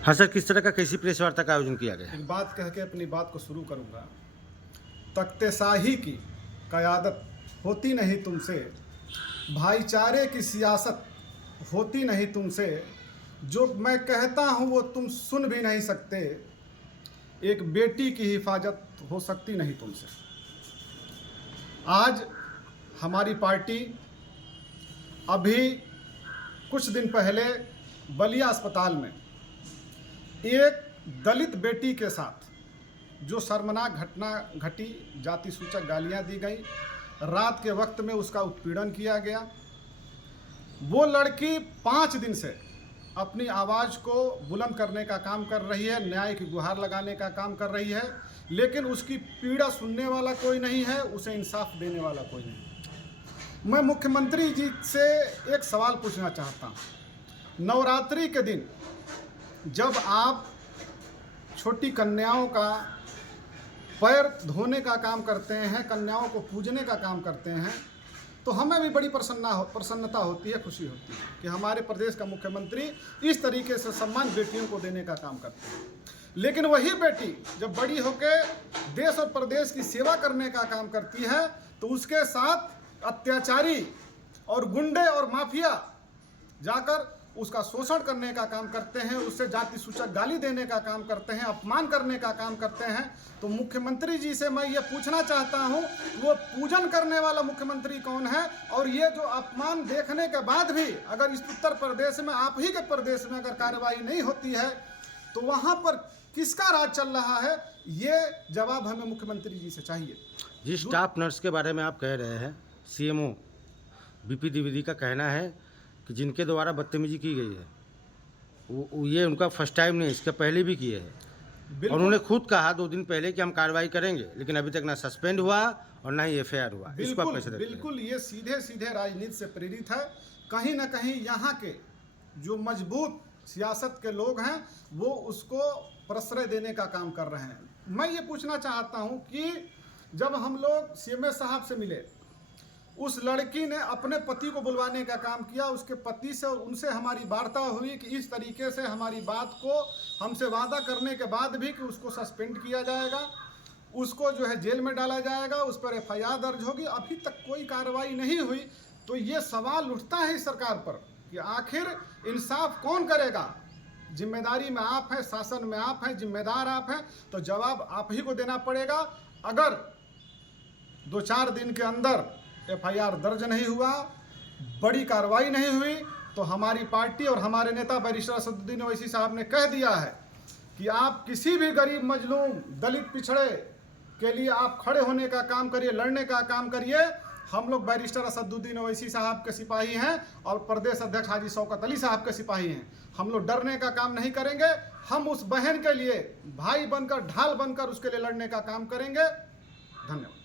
हाँ सर, किस तरह का कैसी प्रेस वार्ता का आयोजन किया गया? एक बात कह के अपनी बात को शुरू करूंगा। तख्तेशाही की क़यादत होती नहीं तुमसे, भाईचारे की सियासत होती नहीं तुमसे, जो मैं कहता हूँ वो तुम सुन भी नहीं सकते, एक बेटी की हिफाजत हो सकती नहीं तुमसे। आज हमारी पार्टी अभी कुछ दिन पहले बलिया अस्पताल में एक दलित बेटी के साथ जो शर्मनाक घटना घटी, जाति सूचक गालियां दी गई, रात के वक्त में उसका उत्पीड़न किया गया। वो लड़की 5 दिन से अपनी आवाज़ को बुलंद करने का काम कर रही है, न्याय की गुहार लगाने का काम कर रही है, लेकिन उसकी पीड़ा सुनने वाला कोई नहीं है, उसे इंसाफ देने वाला कोई नहीं। मैं मुख्यमंत्री जी से एक सवाल पूछना चाहता हूँ। नवरात्रि के दिन जब आप छोटी कन्याओं का पैर धोने का काम करते हैं, कन्याओं को पूजने का काम करते हैं, तो हमें भी बड़ी प्रसन्नता होती है, खुशी होती है कि हमारे प्रदेश का मुख्यमंत्री इस तरीके से सम्मान बेटियों को देने का काम करते हैं। लेकिन वही बेटी जब बड़ी होकर देश और प्रदेश की सेवा करने का काम करती है, तो उसके साथ अत्याचारी और गुंडे और माफिया जाकर उसका शोषण करने का काम करते हैं, उससे जाति सूचक गाली देने का काम करते हैं, अपमान करने का काम करते हैं। तो मुख्यमंत्री जी से मैं ये पूछना चाहता हूँ, वो पूजन करने वाला मुख्यमंत्री कौन है? और ये जो अपमान देखने के बाद भी अगर इस उत्तर प्रदेश में, आप ही के प्रदेश में अगर कार्रवाई नहीं होती है, तो वहाँ पर किसका राज चल रहा है? ये जवाब हमें मुख्यमंत्री जी से चाहिए। जिस स्टाफ नर्स के बारे में आप कह रहे हैं, सीएमओ बीपी द्विवेदी का कहना है कि जिनके द्वारा बदतमीजी की गई है, वो ये उनका फर्स्ट टाइम नहीं, इसके पहले भी किए हैं। और उन्होंने खुद कहा 2 दिन पहले कि हम कार्रवाई करेंगे, लेकिन अभी तक ना सस्पेंड हुआ और ना ही एफआईआर हुआ। इसको आप कैसे देखते हैं? बिल्कुल ये सीधे सीधे राजनीति से प्रेरित है। कहीं ना कहीं यहाँ के जो मजबूत सियासत के लोग हैं वो उसको प्रश्रय देने का काम कर रहे हैं। मैं ये पूछना चाहता हूँ कि जब हम लोग सीएमए साहब से मिले, उस लड़की ने अपने पति को बुलवाने का काम किया, उसके पति से उनसे हमारी वार्ता हुई कि इस तरीके से हमारी बात को हमसे वादा करने के बाद भी कि उसको सस्पेंड किया जाएगा, उसको जो है जेल में डाला जाएगा, उस पर एफआईआर दर्ज होगी। अभी तक कोई कार्रवाई नहीं हुई। तो ये सवाल उठता है इस सरकार पर कि आखिर इंसाफ कौन करेगा? जिम्मेदारी में आप हैं, शासन में आप हैं, जिम्मेदार आप हैं, तो जवाब आप ही को देना पड़ेगा। अगर 2-4 दिन के अंदर एफआईआर दर्ज नहीं हुआ, बड़ी कार्रवाई नहीं हुई, तो हमारी पार्टी और हमारे नेता बैरिस्टर असदुद्दीन ओवैसी साहब ने कह दिया है कि आप किसी भी गरीब, मजलूम, दलित, पिछड़े के लिए आप खड़े होने का काम करिए, लड़ने का काम करिए। हम लोग बैरिस्टर असदुद्दीन ओवैसी साहब के सिपाही हैं और प्रदेश अध्यक्ष हाजी शौकत अली साहब के सिपाही हैं। हम लोग डरने का काम नहीं करेंगे। हम उस बहन के लिए भाई बनकर, ढाल बनकर उसके लिए लड़ने का काम करेंगे। धन्यवाद।